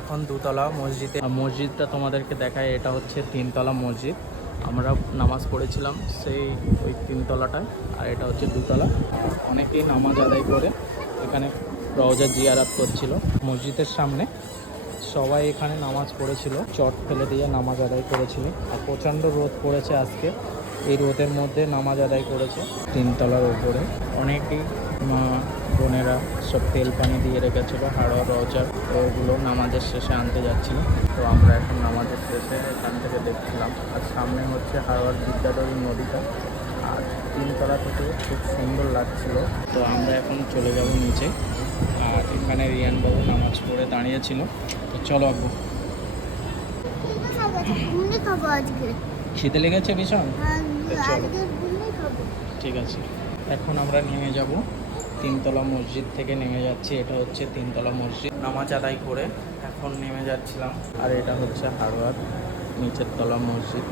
এখন দুতলা মসজিদে, মসজিদটা তোমাদেরকে দেখায়। এটা হচ্ছে তিনতলা মসজিদ। আমরা নামাজ পড়েছিলাম সেই ওই তিনতলাটায়, আর এটা হচ্ছে দুতলা। অনেকেই নামাজ আদায় করে এখানে রওজা জিয়ারাত করছিল। মসজিদের সামনে সবাই এখানে নামাজ পড়েছিল, চট ফেলে দিয়ে নামাজ আদায় করেছিল। আর প্রচণ্ড রোদ পড়েছে আজকে, এই রোদের মধ্যে নামাজ আদায় করেছে তিনতলার উপরে। অনেকেই মা বোনেরা সব তেল পানি দিয়ে রেখেছিলো হাড়োয়া রওজার, তো ওগুলো নামাজের শেষে আনতে যাচ্ছিল। তো আমরা এখন নামাজের শেষে এখান থেকে দেখছিলাম। আর সামনে হচ্ছে হাড়োয়ার বিদ্যাধরী নদীটা, আর তিনতলা থেকে খুব সুন্দর লাগছিল। তো আমরা এখন চলে যাব নিচে। আর এখানে রিয়ানবাবু নামাজ পড়ে দাঁড়িয়েছিল। তো চলো আব্বু। খিদে লেগেছে ভীষণ? তো চলো, ঠিক আছে। এখন আমরা নেমে যাব, তিনতলা মসজিদ থেকে নেমে যাচ্ছি। এটা হচ্ছে তিনতলা মসজিদ। নামাজ আদায় করে এখন নেমে যাচ্ছিলাম। আর এটা হচ্ছে হাড়োয়ার নিচের তলা মসজিদ।